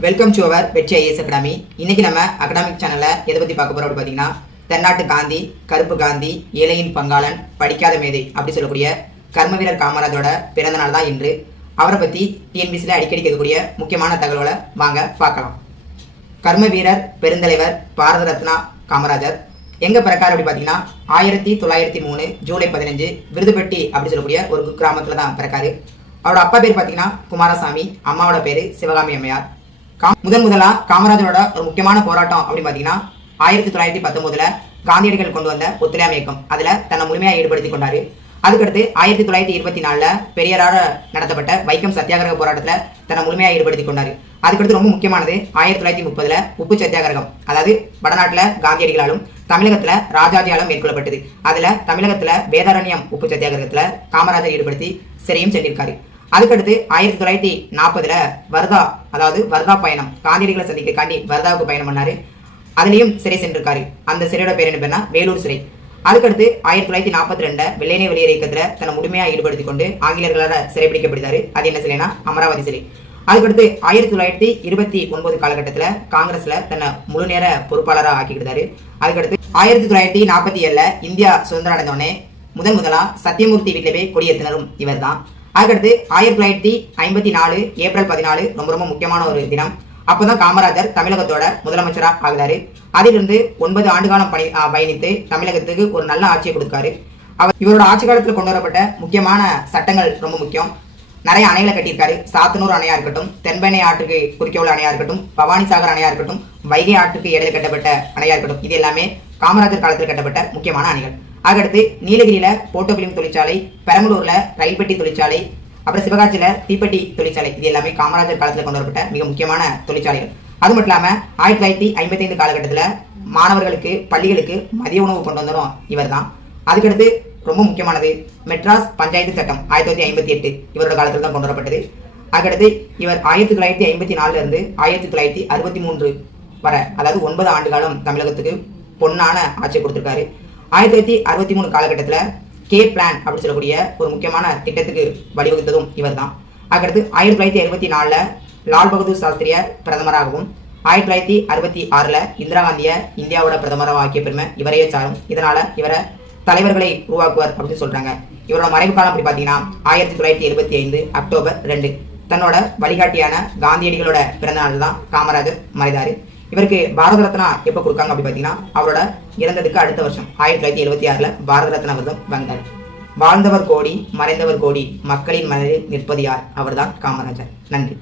Welcome to our வெற்றி IAS academy. இன்னைக்கு நம்ம அகாடமிக் சேனல்ல எதை பத்தி பார்க்க போறோம் அப்படின்னு பார்த்தீங்கன்னா, தென்னாட்டு காந்தி, கருப்பு காந்தி, ஏழையின் பங்காளன், படிக்காத மேதை அப்படி சொல்லக்கூடிய கர்மவீரர் காமராஜோட பிறந்த நாள் தான் இன்று. அவரை பத்தி டிஎன்பிசியில் அடிக்கடி கேட்கக்கூடிய முக்கியமான தகவல்களை வாங்க பார்க்கலாம். கர்ம வீரர், பெருந்தலைவர், பாரத ரத்னா காமராஜர் எங்க பிறக்காரு அப்படி பார்த்தீங்கன்னா 1903 ஜூலை 15 விருதுப்பட்டி அப்படி சொல்லக்கூடிய ஒரு கிராமத்துல தான் பிறக்காரு. அவரோட அப்பா பேர் பார்த்தீங்கன்னா குமாரசாமி, அம்மாவோட பேரு சிவகாமி அம்மையார். முதலா காமராஜரோட ஒரு முக்கியமான போராட்டம் அப்படின்னு பார்த்தீங்கன்னா 1919 காந்தியடிகள் கொண்டு வந்த ஒத்துழையாமை இயக்கம், அதுல தன்னை முழுமையாக ஈடுபடுத்தி கொண்டாரு. அதுக்கடுத்து 1924 பெரியாரால் நடத்தப்பட்ட வைக்கம் சத்தியாகிரக போராட்டத்தில் தன்னை முழுமையாக ஈடுபடுத்தி கொண்டாரு. அதுக்கடுத்து ரொம்ப முக்கியமானது 1930 உப்பு சத்தியாகிரகம், அதாவது வடநாட்டில் காந்தியடிகளாலும் தமிழகத்துல ராஜாஜியாலும் மேற்கொள்ளப்பட்டது. அதுல தமிழகத்துல வேதாரண்யம் உப்பு சத்தியாகிரகத்துல காமராஜர் ஈடுபடுத்தி சிறையும் சென்றிருக்காரு. அதுக்கடுத்து 1940 வர்தா, அதாவது வர்தா பயணம், காந்தியடிகளை சந்திக்காண்டி வர்தாவுக்கு பயணம் பண்ணாரு. அதுலயும் சிறை சென்றிருக்காரு. அந்த சிறையோட பேர் என்ன பேர்னா வேலூர் சிறை. அதுக்கடுத்து 1942 வெள்ளையனே வெளியேறு இயக்கத்துல தன்னை முழுமையாக ஈடுபடுத்திக் கொண்டு ஆங்கிலேயர்களால் சிறைப்பிடிக்கப்படுத்தாரு. அது என்ன சிலைனா அமராவதி சிலை. அதுக்கடுத்து 1929 காலகட்டத்தில் காங்கிரஸ்ல தன்னை முழு நேர பொறுப்பாளராக ஆக்கிக்கிட்டாரு. அதுக்கடுத்து 1947 இந்தியா சுதந்திரம் அடைந்தோடனே முதலா சத்தியமூர்த்தி வீட்டில் போய் கொடியேற்றினரும் இவர் தான். அதுக்கடுத்து 1954 ஏப்ரல் 14 ரொம்ப முக்கியமான ஒரு தினம். அப்போதான் காமராஜர் தமிழகத்தோட முதலமைச்சராக ஆகிறாரு. அதிலிருந்து 9 ஆண்டு காலம் பயணித்து தமிழகத்துக்கு ஒரு நல்ல ஆட்சியை கொடுத்தாரு. இவரோட ஆட்சி காலத்தில் கொண்டு வரப்பட்ட முக்கியமான சட்டங்கள் ரொம்ப முக்கியம். நிறைய அணைகளை கட்டியிருக்காரு. சாத்தனூர் அணையா இருக்கட்டும், தென்பெண்ணை ஆற்றுக்கு குறுக்கே உள்ள அணையா இருக்கட்டும், பவானி சாகர் அணையா இருக்கட்டும், வைகை ஆற்றுக்கு இடையில கட்டப்பட்ட அணையா இருக்கட்டும், இது எல்லாமே காமராஜர் காலத்தில் கட்டப்பட்ட முக்கியமான அணைகள். அதுக்கடுத்து நீலகிரியில போட்டோ பிலிம் தொழிற்சாலை, பெரம்பலூர்ல ரயில் பெட்டி தொழிற்சாலை, அப்புறம் சிவகாசியில தீப்பெட்டி தொழிற்சாலை, இது எல்லாமே காமராஜர் காலத்தில் கொண்டு வரப்பட்ட மிக முக்கியமான தொழிற்சாலைகள். அது மட்டும் இல்லாம 1955 காலகட்டத்தில் மாணவர்களுக்கு பள்ளிகளுக்கு மதிய உணவு கொண்டு வந்ததும் இவர் தான். அதுக்கடுத்து ரொம்ப முக்கியமானது மெட்ராஸ் பஞ்சாயத்து சட்டம் 1958 இவரோட காலத்தில் தான் கொண்டு வரப்பட்டது. அதுக்கடுத்து இவர் 1954 இருந்து 1963 வரை, அதாவது 9 ஆண்டு காலம் தமிழகத்துக்கு பொன்னான ஆட்சியை கொடுத்திருக்காரு. 1963 காலகட்டத்தில் கே பிளான் அப்படி சொல்லக்கூடிய ஒரு முக்கியமான திட்டத்துக்கு வழிவகுத்ததும் இவர் தான். அதுக்கடுத்து 1974 லால் பகதூர் சாஸ்திரிய பிரதமராகவும் 1966 இந்திரா காந்தியை இந்தியாவோட பிரதமராக ஆக்கிய பெருமை இவரையே சாரும். இதனால இவரை தலைவர்களை உருவாக்குவார் அப்படின்னு சொல்றாங்க. இவரோட மறைவு காலம் அப்படி பார்த்தீங்கன்னா 1975 அக்டோபர் 2 தன்னோட வழிகாட்டியான காந்தியடிகளோட பிறந்த நாள் தான் காமராஜர் மறைந்தாரு. இவருக்கு பாரத ரத்னா எப்போ கொடுக்காங்க அப்படி பார்த்தீங்கன்னா அவரோட இறந்ததுக்கு அடுத்த வருஷம் 1976 பாரத ரத்னா விருதும் வந்தார். வாழ்ந்தவர் கோடி, மறைந்தவர் கோடி, மக்களின் மனதில் நிற்பது யார்? அவர்தான் காமராஜர். நன்றி.